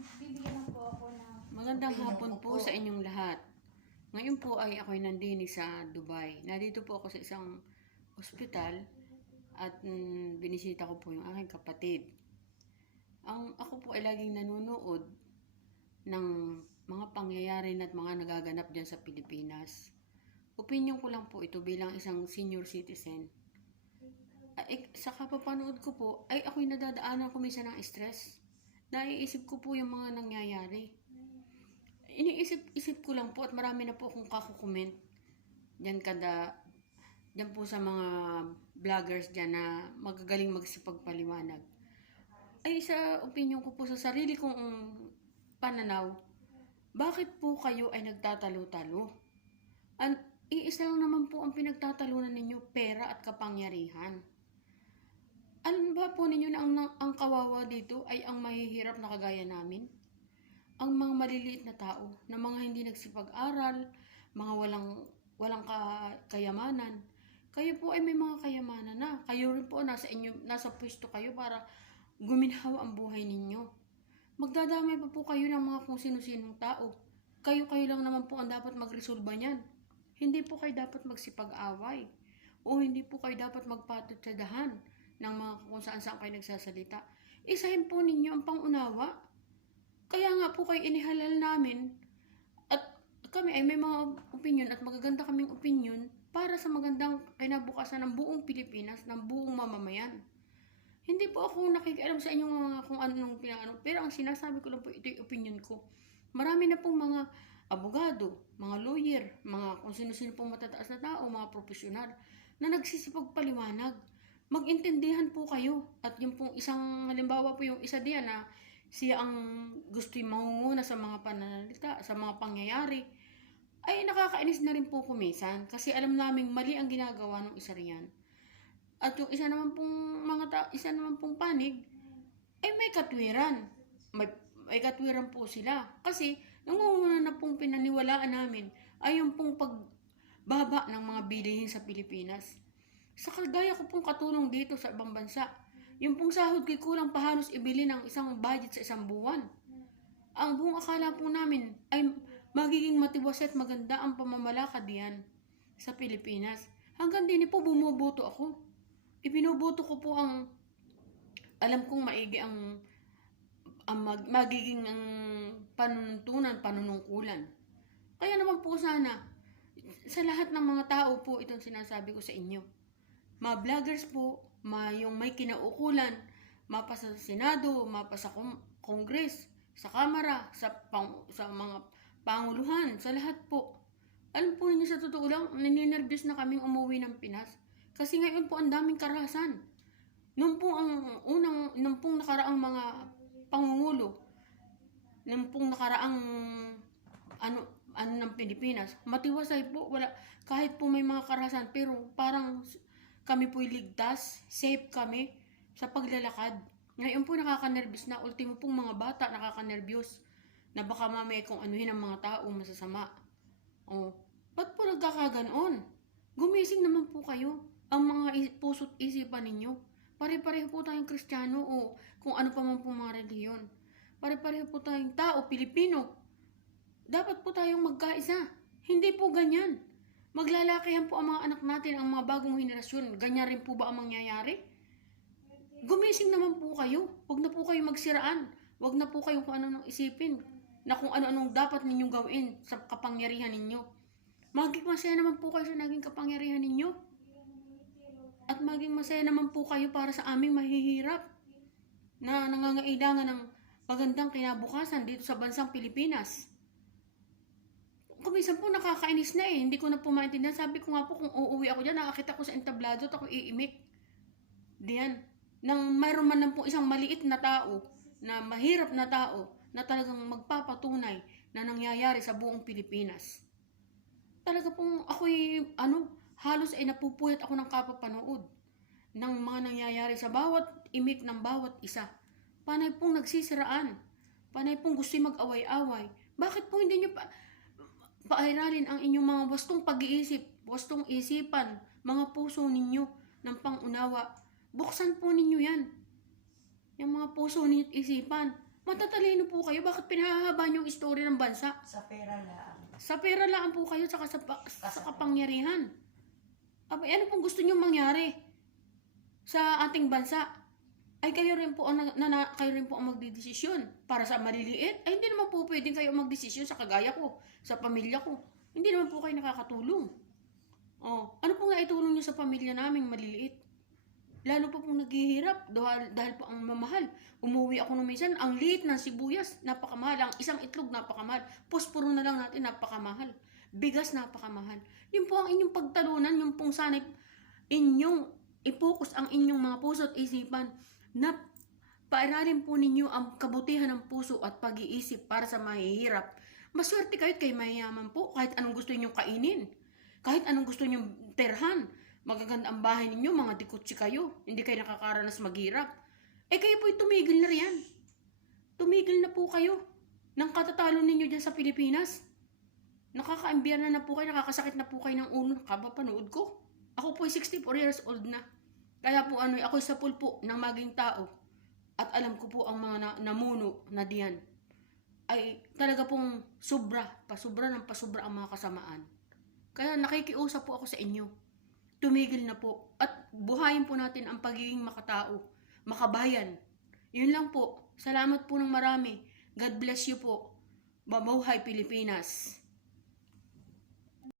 bibigyan lang po ako ng Magandang Opinion hapon po po. sa inyong lahat. Ngayon po ay ako'y nandini sa Dubai. Nandito po ako sa isang ospital at mm, binisita ko po yung aking kapatid. Ang ako po ay laging nanonood ng mga pangyayari at mga nagaganap dyan sa Pilipinas. Opinion ko lang po ito bilang isang senior citizen. Ay, sa kapapanood ko po, ay ako'y nadadaanan ko minsan ng stress. Naiisip ko po yung mga nangyayari. Iniisip-isip ko lang po at marami na po akong kakukomment dyan kada dyan po sa mga vloggers dyan na magagaling magsipagpaliwanag. Ay sa opinion ko po sa sarili kong pananaw bakit po kayo ay nagtatalo-talo? An iisa lang naman po ang pinagtatalunan ninyo pera at kapangyarihan ano ba po ninyo na ang, ang kawawa dito ay ang mahihirap na kagaya namin? ang mga maliliit na tao, na mga hindi nagsipag-aral, mga walang walang ka, kayamanan. Kayo po ay may mga kayamanan na. Kayo rin po nasa inyo nasa pwesto kayo para guminhawa ang buhay ninyo. Magdadamay pa po kayo ng mga kung sino-sinong tao. Kayo-kayo lang naman po ang dapat magresolba niyan. Hindi po kayo dapat magsipag-away. O hindi po kayo dapat magpatutsadahan ng mga kung saan-saan kayo nagsasalita. Isahin po ninyo ang pangunawa kaya nga po kayo inihalal namin at kami ay may mga opinion at magaganda kaming opinion para sa magandang kinabukasan ng buong Pilipinas, ng buong mamamayan. Hindi po ako nakikialam sa inyong mga kung anong pinano, pero ang sinasabi ko lang po ito yung opinion ko. Marami na pong mga abogado, mga lawyer, mga kung sino-sino pong matataas na tao, mga profesional, na nagsisipagpaliwanag. Mag-intindihan po kayo. At yung pong isang, halimbawa po yung isa diyan na siya ang gusto yung mangunguna sa mga pananalita, sa mga pangyayari, ay nakakainis na rin po kumisan kasi alam naming mali ang ginagawa ng isa riyan. At yung isa naman pong mga ta- isa naman pong panig ay may katwiran. May, may katwiran po sila. Kasi nangunguna na pong pinaniwalaan namin ay yung pong pagbaba ng mga bilihin sa Pilipinas. Sa kagaya ko pong katulong dito sa ibang bansa, yung pong sahod ko'y kulang pa halos ibili ng isang budget sa isang buwan. Ang buong akala po namin ay magiging matiwas at maganda ang pamamalakad diyan sa Pilipinas. Hanggang din po bumuboto ako. Ibinuboto ko po ang alam kong maigi ang ang mag, magiging ang panununtunan, panunungkulan. Kaya naman po sana, sa lahat ng mga tao po itong sinasabi ko sa inyo. Mga vloggers po, ma yung may kinaukulan, mapa sa Senado, mapa sa Congress, sa Kamara, sa, pang, sa mga panguluhan, sa lahat po. Alam po ninyo sa totoo lang, nininervous na kaming umuwi ng Pinas. Kasi ngayon po ang daming karahasan. Nung po ang unang, nung pong nakaraang mga pangungulo, nung pong nakaraang ano, ano ng Pilipinas, matiwasay po, wala, kahit po may mga karahasan, pero parang kami po'y ligtas, safe kami sa paglalakad. Ngayon po nakakanervyos na, ultimo pong mga bata nakakanervyos na baka mamaya kung anuhin ang mga tao masasama. Oh, ba't po nagkakaganon? Gumising naman po kayo. Ang mga puso't isipan ninyo. Pare-pareho po tayong Kristiyano o kung ano pa man po mga reliyon. Pare-pareho po tayong tao, Pilipino. Dapat po tayong magkaisa. Hindi po ganyan. Maglalakihan po ang mga anak natin, ang mga bagong henerasyon. Ganyan rin po ba ang mangyayari? Gumising naman po kayo. Huwag na po kayo magsiraan. Huwag na po kayo kung ano nang isipin na kung ano-anong dapat ninyong gawin sa kapangyarihan ninyo. Maging masaya naman po kayo sa naging kapangyarihan ninyo. At maging masaya naman po kayo para sa aming mahihirap na nangangailangan ng magandang kinabukasan dito sa bansang Pilipinas. Kumisan po nakakainis na eh. Hindi ko na po maintindihan. Sabi ko nga po kung uuwi ako dyan, nakakita ko sa entablado at ako iimik. Diyan. Nang mayroon man lang po isang maliit na tao, na mahirap na tao, na talagang magpapatunay na nangyayari sa buong Pilipinas. Talaga pong ako'y, ano, halos ay napupuyat ako ng kapapanood ng mga nangyayari sa bawat imik ng bawat isa. Panay pong nagsisiraan. Panay pong gusto mag-away-away. Bakit po hindi nyo pa pairalin ang inyong mga wastong pag-iisip, wastong isipan, mga puso ninyo ng pangunawa. Buksan po ninyo yan. Yung mga puso ninyo at isipan. Matatalino po kayo. Bakit pinahahabaan yung istorya ng bansa? Sa pera lang. Sa pera lang po kayo tsaka sa, pa- sa kapangyarihan. Abay, ano pong gusto nyo mangyari sa ating bansa? Ay kayo rin po ang, na, na- kayo rin po ang magdidesisyon para sa maliliit. Ay hindi naman po pwedeng kayo magdesisyon sa kagaya ko, sa pamilya ko. Hindi naman po kayo nakakatulong. Oh, ano pong naitulong nyo sa pamilya naming maliliit? Lalo pa pong naghihirap dahil, dahil po ang mamahal. Umuwi ako nung minsan, ang liit ng sibuyas, napakamahal. Ang isang itlog, napakamahal. Posporo na lang natin, napakamahal. Bigas, napakamahal. Yun po ang inyong pagtalunan, yung pong sanay inyong i-focus ang inyong mga puso at isipan na pairalin po ninyo ang kabutihan ng puso at pag-iisip para sa mahihirap. Maswerte kayo kay mayayaman po kahit anong gusto ninyong kainin. Kahit anong gusto ninyong terhan. Magaganda ang bahay ninyo, mga dikutsi kayo. Hindi kayo nakakaranas maghirap. Eh kayo po'y tumigil na riyan. Tumigil na po kayo ng katatalo ninyo dyan sa Pilipinas. Nakakaimbiyan na, na po kayo, nakakasakit na po kayo ng ulo. Kabapanood ko. Ako po'y 64 years old na. Kaya po ano, ako sa pulpo ng maging tao. At alam ko po ang mga na, namuno na diyan. Ay talaga pong sobra, pasubra ng pasubra ang mga kasamaan. Kaya nakikiusap po ako sa inyo. Tumigil na po. At buhayin po natin ang pagiging makatao. Makabayan. Yun lang po. Salamat po ng marami. God bless you po. Mabuhay Pilipinas.